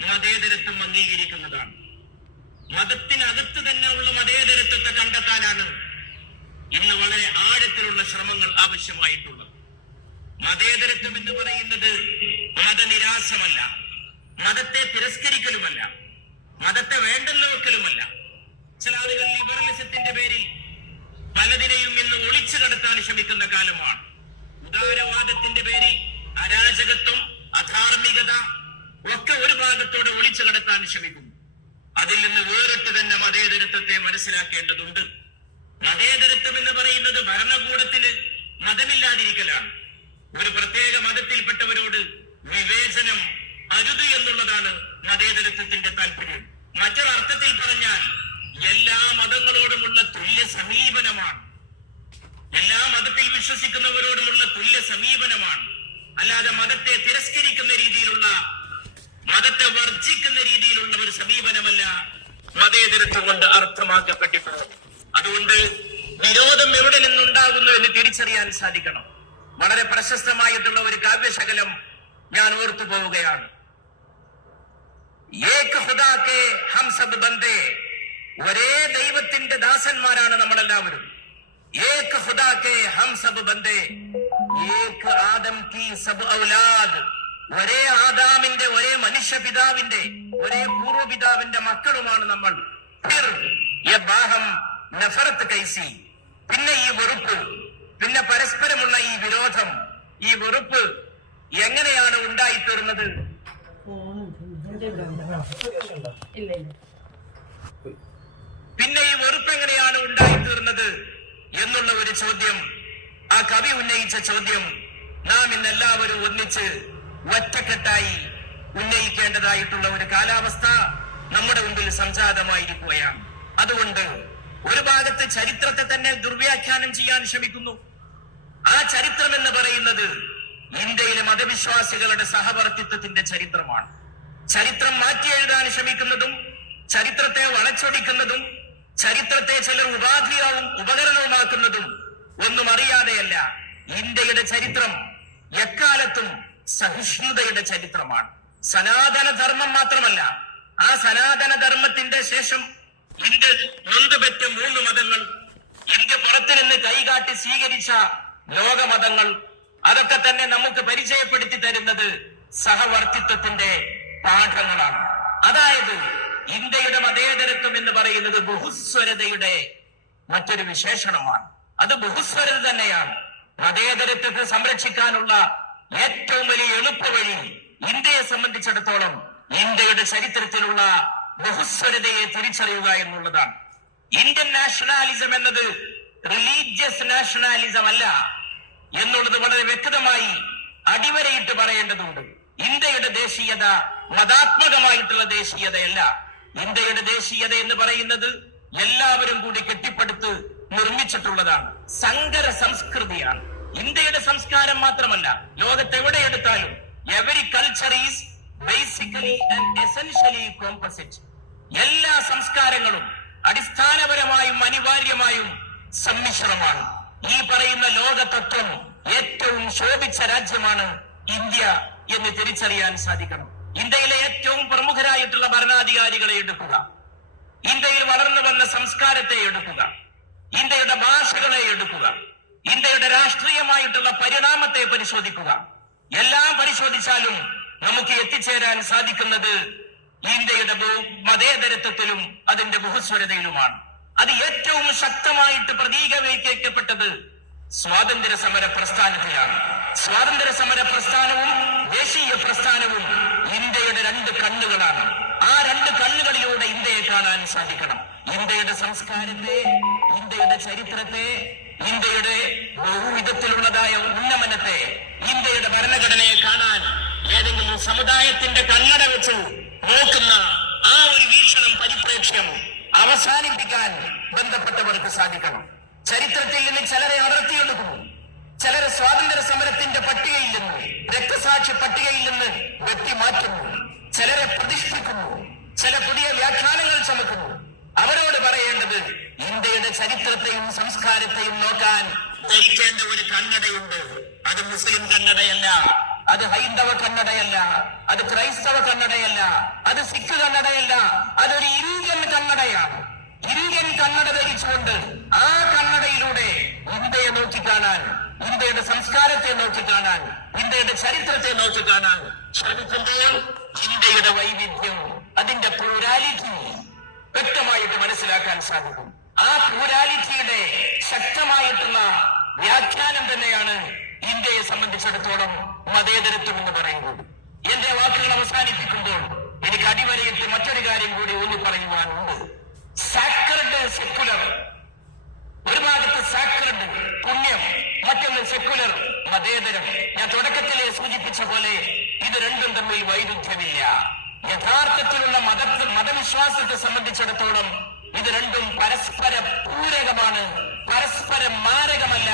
മതേതരത്വം അംഗീകരിക്കുന്നതാണ്. മതത്തിനകത്ത് തന്നെ ഉള്ള മതേതരത്വത്തെ കണ്ടെത്താനാണ് ഇന്ന് വളരെ ആഴത്തിലുള്ള ശ്രമങ്ങൾ ആവശ്യമായിട്ടുള്ളത്. മതേതരത്വം എന്ന് പറയുന്നത് മതനിരാശമല്ല മതത്തെ തിരസ്കരിക്കലുമല്ല മതത്തെ വേണ്ടെന്ന് വെക്കലുമല്ല ചില ആളുകൾ ലിബറലിസത്തിന്റെ പേരിൽ പലതിനെയും ഇന്ന് ഒളിച്ചു കടത്താൻ ശ്രമിക്കുന്ന കാലമാണ്. ഉദാരവാദത്തിന്റെ പേരിൽ അരാജകത്വം അധാർമികത ഒക്കെ ഒരു ഭാഗത്തോടെ ഒളിച്ചു കടത്താൻ ശ്രമിക്കുന്നു. അതിൽ നിന്ന് വേറിട്ട് തന്നെ മതേതരത്വത്തെ മനസ്സിലാക്കേണ്ടതുണ്ട്. മതേതരത്വം എന്ന് പറയുന്നത് ഭരണകൂടത്തിന് മതമില്ലാതിരിക്കലാണ്. ഒരു പ്രത്യേക മതത്തിൽപ്പെട്ടവരോട് വിവേചനം അരുത് എന്നുള്ളതാണ് മതേതരത്വത്തിന്റെ താല്പര്യം. മറ്റൊരർത്ഥത്തിൽ പറഞ്ഞാൽ എല്ലാ മതങ്ങളോടുമുള്ള തുല്യ സമീപനമാണ്. എല്ലാ മതത്തിൽ വിശ്വസിക്കുന്നവരോടുമുള്ള തുല്യ സമീപനമാണ്. അല്ലാതെ മതത്തെ തിരസ്കരിക്കുന്ന രീതിയിലുള്ള മതത്തെ വർജിക്കുന്ന രീതിയിലുള്ള ഒരു സമീപനമല്ല മതേതരത്വം കൊണ്ട് അർത്ഥമാക്കപ്പെട്ടിട്ടുള്ളത്. അതുകൊണ്ട് വിരോധം എവിടെ നിന്നുണ്ടാകുന്നു എന്ന് തിരിച്ചറിയാൻ സാധിക്കണം. വളരെ പ്രശസ്തമായിട്ടുള്ള ഒരു കാവ്യശകലം ഞാൻ ഓർത്തു പോവുകയാണ്. ഹം സബ് ബന്ദേ. ഒരേ ദൈവത്തിന്റെ ദാസന്മാരാണ് നമ്മളെല്ലാവരും. ഹം സബ് ബന്ദേ. ആദം കി സബ് ഔലാദ്. ഒരേ ആദാമിന്റെ ഒരേ മനുഷ്യ പിതാവിന്റെ ഒരേ പൂർവപിതാവിന്റെ മക്കളുമാണ് നമ്മൾ. നഫറത്ത് കൈസി. പിന്നെ ഈ വെറുപ്പ് പിന്നെ പരസ്പരമുള്ള ഈ വിരോധം. ഈ വെറുപ്പ് എങ്ങനെയാണ് ഉണ്ടായിത്തീർന്നത്? പിന്നെ ഈ വെറുപ്പ് എങ്ങനെയാണ് ഉണ്ടായിത്തീർന്നത് എന്നുള്ള ഒരു ചോദ്യം. ആ കവി ഉന്നയിച്ച ചോദ്യം നാം ഇന്ന് എല്ലാവരും ഒന്നിച്ച് ഒറ്റക്കെട്ടായി ഉന്നയിക്കേണ്ടതായിട്ടുള്ള ഒരു കാലാവസ്ഥ നമ്മുടെ മുമ്പിൽ സംജാതമായിരിക്കുകയാണ്. അതുകൊണ്ട് ഒരു ഭാഗത്ത് ചരിത്രത്തെ തന്നെ ദുർവ്യാഖ്യാനം ചെയ്യാൻ ശ്രമിക്കുന്നു. ആ ചരിത്രം എന്ന് പറയുന്നത് ഇന്ത്യയിലെ മതവിശ്വാസികളുടെ സഹവർത്തിത്വത്തിന്റെ ചരിത്രമാണ്. ചരിത്രം മാറ്റി എഴുതാൻ ശ്രമിക്കുന്നതും ചരിത്രത്തെ വളച്ചൊടിക്കുന്നതും ചരിത്രത്തെ ചിലർ ഉപാധിയാവും ഉപകരണവുമാക്കുന്നതും ഒന്നും അറിയാതെയല്ല ഇന്ത്യയുടെ ചരിത്രം എക്കാലത്തും സഹിഷ്ണുതയുടെ ചരിത്രമാണ്. സനാതന ധർമ്മം മാത്രമല്ല ആ സനാതന ധർമ്മത്തിന്റെ ശേഷം ഇന്ത്യ നൊന്തുപെറ്റ മൂന്ന് മതങ്ങൾ ഇന്ത്യ പുറത്തു നിന്ന് കൈകാട്ടി സ്വീകരിച്ച ലോകമതങ്ങൾ അതൊക്കെ തന്നെ നമുക്ക് പരിചയപ്പെടുത്തി തരുന്നത് സഹവർത്തിത്വത്തിന്റെ പാഠങ്ങളാണ്. അതായത് ഇന്ത്യയുടെ മതേതരത്വം എന്ന് പറയുന്നത് ബഹുസ്വരതയുടെ മറ്റൊരു വിശേഷണമാണ്. അത് ബഹുസ്വരത തന്നെയാണ്. മതേതരത്വത്തെ സംരക്ഷിക്കാനുള്ള ഏറ്റവും വലിയ എളുപ്പവഴി ഇന്ത്യയെ സംബന്ധിച്ചിടത്തോളം ഇന്ത്യയുടെ ചരിത്രത്തിലുള്ള ബഹുസ്വരതയെ തിരിച്ചറിയുക എന്നുള്ളതാണ്. ഇന്ത്യൻ നാഷണാലിസം എന്നത് റിലീജിയസ് നാഷണാലിസം അല്ല എന്നുള്ളത് വളരെ വ്യക്തമായി അടിവരയിട്ട് പറയേണ്ടതുണ്ട്. ഇന്ത്യയുടെ ദേശീയത മതാത്മകമായിട്ടുള്ള ദേശീയതയല്ല. ഇന്ത്യയുടെ ദേശീയത എന്ന് പറയുന്നത് എല്ലാവരും കൂടി കെട്ടിപ്പടുത്ത് നിർമ്മിച്ചിട്ടുള്ളതാണ്. സങ്കര സംസ്കൃതിയാണ്. ഇന്ത്യയുടെ സംസ്കാരം മാത്രമല്ല ലോകത്ത് എവിടെ എടുത്താലും every culture is basically and essentially composite എല്ലാ സംസ്കാരങ്ങളും അടിസ്ഥാനപരമായും അനിവാര്യമായും സമ്മിശ്രമാണ്. ഈ പറയുന്ന ലോക തത്വം ഏറ്റവും ശോഭിച്ച രാജ്യമാണ് ഇന്ത്യ എന്ന് തിരിച്ചറിയാൻ സാധിക്കണം. ഇന്ത്യയിലെ ഏറ്റവും പ്രമുഖരായിട്ടുള്ള ഭരണാധികാരികളെ എടുക്കുക. ഇന്ത്യയിൽ വളർന്നു വന്ന സംസ്കാരത്തെ എടുക്കുക. ഇന്ത്യയുടെ ഭാഷകളെ എടുക്കുക. ഇന്ത്യയുടെ രാഷ്ട്രീയമായിട്ടുള്ള പരിണാമത്തെ പരിശോധിക്കുക. എല്ലാം പരിശോധിച്ചാലും നമുക്ക് എത്തിച്ചേരാൻ സാധിക്കുന്നത് ഇന്ത്യയുടെ മതേതരത്വത്തിലും അതിന്റെ ബഹുസ്വരതയിലുമാണ്. അത് ഏറ്റവും ശക്തമായിട്ട് പ്രതീകവൽക്കരിക്കപ്പെട്ടത് സ്വാതന്ത്ര്യ സമര പ്രസ്ഥാനത്തിലാണ് സ്വാതന്ത്ര്യ സമര പ്രസ്ഥാനവും ദേശീയ പ്രസ്ഥാനവും ഇന്ത്യയുടെ രണ്ട് കണ്ണുകളാണ്. ആ രണ്ട് കണ്ണുകളിലൂടെ ഇന്ത്യയെ കാണാൻ സാധിക്കണം. ഇന്ത്യയുടെ സംസ്കാരത്തെ ഇന്ത്യയുടെ ചരിത്രത്തെ ഇന്ത്യയുടെ ബഹുവിധത്തിലുള്ളതായ ഉന്നമനത്തെ ഇന്ത്യയുടെ ഭരണഘടനയെ കാണാൻ ഏതെങ്കിലും സമുദായത്തിന്റെ കണ്ണട വെച്ച് നോക്കുന്ന ആ ഒരു വീക്ഷണം പരിപ്രേക്ഷ്യം അവസാനിപ്പിക്കാൻ ബന്ധപ്പെട്ടവർക്ക് സാധിക്കണം. ചരിത്രത്തിൽ നിന്ന് ചിലരെ അടർത്തിയെടുക്കുന്നു. ചിലരെ സ്വാതന്ത്ര്യ സമരത്തിന്റെ പട്ടികയിൽ നിന്ന് രക്തസാക്ഷി പട്ടികയിൽ നിന്ന് വെട്ടിമാറ്റുന്നു ചിലരെ പ്രതിഷ്ഠിക്കുന്നു. ചില പുതിയ വ്യാഖ്യാനങ്ങൾ ചരിത്രത്തെയും സംസ്കാരത്തെയും നോക്കാൻ ധരിക്കേണ്ട ഒരു കണ്ണടയുണ്ട്. അത് മുസ്ലിം കണ്ണടയല്ല അത് ഹൈന്ദവ കന്നഡയല്ല അത് ക്രൈസ്തവ കന്നഡയല്ല അത് സിഖ് കന്നഡയല്ല അതൊരു ഇന്ത്യൻ കന്നഡയാണ് ഇന്ത്യൻ കന്നഡ ധരിച്ചുകൊണ്ട് ആ കണ്ണടയിലൂടെ ഇന്ത്യയെ നോക്കിക്കാണാൻ ഇന്ത്യയുടെ സംസ്കാരത്തെ നോക്കി കാണാൻ ഇന്ത്യയുടെ ചരിത്രത്തെ നോക്കി കാണാൻ ശ്രമിക്കുമ്പോൾ ഇന്ത്യയുടെ വൈവിധ്യം അതിന്റെ പ്ലൂരാലിറ്റി വ്യക്തമായിട്ട് മനസ്സിലാക്കാൻ സാധിക്കും. ആ പ്ലൂരാലിറ്റിയുടെ ശക്തമായിട്ടുള്ള വ്യാഖ്യാനം തന്നെയാണ് ഇന്ത്യയെ സംബന്ധിച്ചിടത്തോളം മതേതരത്വം എന്ന് പറയുന്നത്. എന്റെ വാക്കുകൾ അവസാനിപ്പിക്കുമ്പോൾ എനിക്ക് അടിവരയിട്ട് മറ്റൊരു കാര്യം കൂടി ഊന്നി പറയുവാനുണ്ട്. സാക്രഡ് സെക്കുലർ ഒരു ഭാഗത്ത് സാക്രഡ് പുണ്യം മറ്റൊന്ന് സെക്കുലർ മതേതരം. ഞാൻ തുടക്കത്തിലെ സൂചിപ്പിച്ച പോലെ ഇത് രണ്ടും തമ്മിൽ വൈരുദ്ധ്യമില്ല. യഥാർത്ഥത്തിലുള്ള മത മതവിശ്വാസത്തെ സംബന്ധിച്ചിടത്തോളം ഇത് രണ്ടും പരസ്പര പൂരകമാണ് പരസ്പരം മാരകമല്ല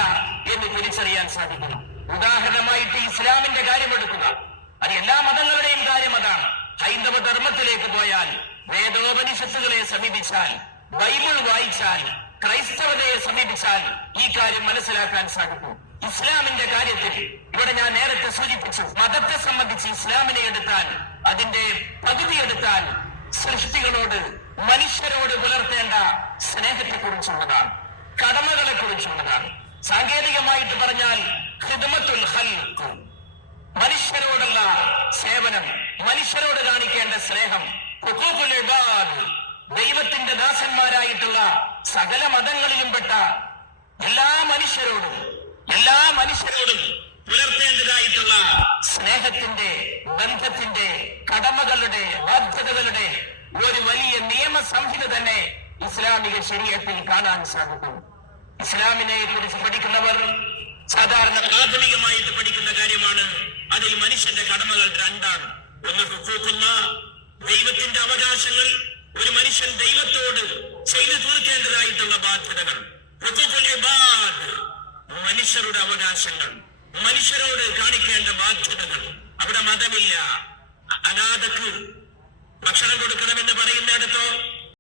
എന്ന് തിരിച്ചറിയാൻ സാധിക്കുന്നു. ഉദാഹരണമായിട്ട് ഇസ്ലാമിന്റെ കാര്യമെടുക്കുക. അത് എല്ലാ മതങ്ങളുടെയും കാര്യം അതാണ്. ഹൈന്ദവ ധർമ്മത്തിലേക്ക് പോയാൽ വേദോപനിഷത്തുകളെ സമീപിച്ചാൽ ബൈബിൾ വായിച്ചാൽ ക്രൈസ്തവതയെ സമീപിച്ചാൽ ഈ കാര്യം മനസ്സിലാക്കാൻ സാധിക്കും. ഇസ്ലാമിന്റെ കാര്യത്തിൽ ഇവിടെ ഞാൻ നേരത്തെ സൂചിപ്പിച്ചു മതത്തെ സംബന്ധിച്ച് ഇസ്ലാമിനെ എടുത്താൽ അതിന്റെ പകുതി എടുത്താൽ സൃഷ്ടികളോട് മനുഷ്യരോട് പുലർത്തേണ്ട സ്നേഹത്തെ കുറിച്ചുള്ളതാണ് കടമകളെ കുറിച്ചുള്ളതാണ് സാങ്കേതികമായിട്ട് പറഞ്ഞാൽ ഹിദ്മത്തുൽ മനുഷ്യരോടുള്ള സേവനം മനുഷ്യരോട് കാണിക്കേണ്ട സ്നേഹം ദൈവത്തിന്റെ ദാസന്മാരായിട്ടുള്ള സകല മതങ്ങളിലും പെട്ട എല്ലാ മനുഷ്യരോടും എല്ലാ മനുഷ്യരോടും പുലർത്തേണ്ടതായിട്ടുള്ള സ്നേഹത്തിന്റെ ബന്ധത്തിന്റെ കടമകളുടെ ബാധ്യതകളുടെ ഒരു വലിയ നിയമ സംഹിത തന്നെ ഇസ്ലാമിക ശരീരത്തിൽ കാണാൻ സാധിക്കും. ഇസ്ലാമിനെ കുറിച്ച് പഠിക്കുന്നവർ സാധാരണ പ്രാഥമികമായിട്ട് പഠിക്കുന്ന കാര്യമാണ്. അതിൽ മനുഷ്യന്റെ കടമകൾ രണ്ടാണ്. ഒന്ന് ഹുക്കൂക്കുന്ന ദൈവത്തിന്റെ അവകാശങ്ങൾ ഒരു മനുഷ്യൻ ദൈവത്തോട് ചെയ്തു തീർക്കേണ്ടതായിട്ടുള്ള ബാധ്യതകൾ. മനുഷ്യരുടെ അവകാശങ്ങൾ. മനുഷ്യരോട് കാണിക്കേണ്ട ബാധ്യതകൾ. അവിടെ മതമില്ല. അനാഥക്ക് ഭക്ഷണം കൊടുക്കണമെന്ന് പറയുന്നിടത്തോ?